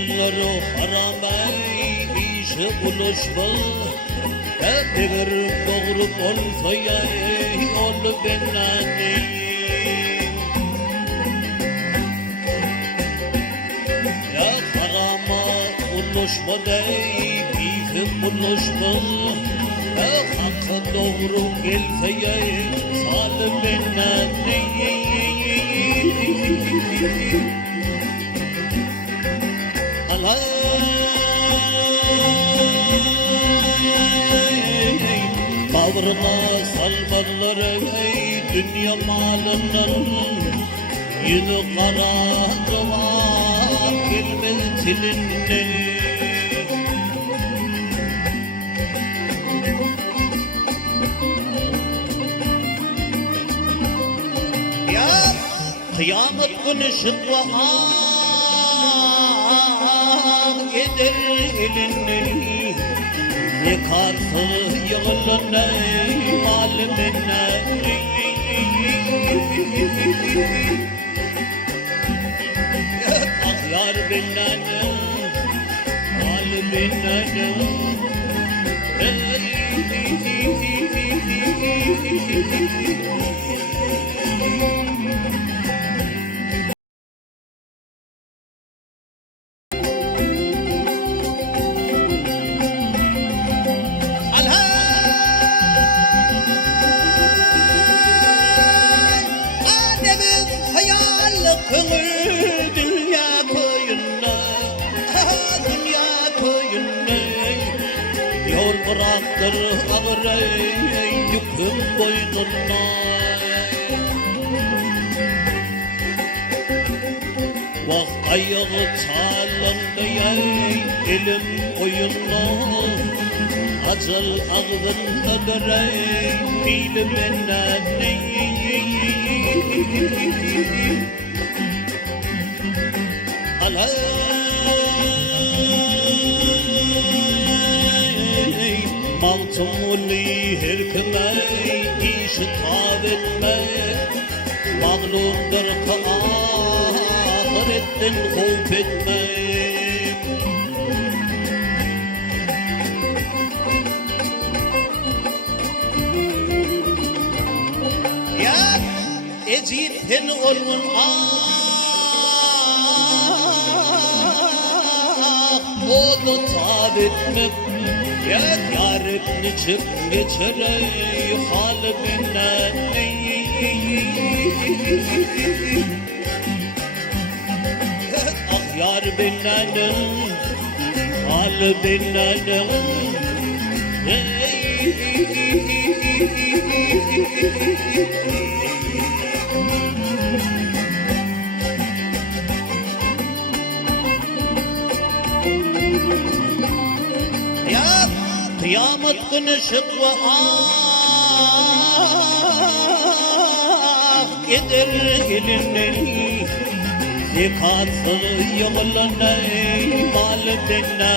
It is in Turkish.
Yolları haramey işi buluşma Eğer doğru olsa ya yol benaneyim Ya harama buluşma dey işi buluşma Hakkı doğru gelse ya salı benaneyim Kavrına salmaları ey dünya malının Yüzü kara cevap gelmez diline Ya kıyamet günü şıkva eder elini Yıkarsı yığılını alimine Ahyar binanı alimine Yol bıraktır ağır yüküm boynuna Vah ayağı çalındı elim oyununa Acıl ağzındadır neyli benden Maltumuli herkime işi tavetme Mağlumdur ki ahiretten hop etme Ya ezitten olun Oğlu tavetme Ya yarını çık geçere halimine Ah yar benim halimine Ya kıyamet günü şıkva eder elini Zikatsı yığılını malimine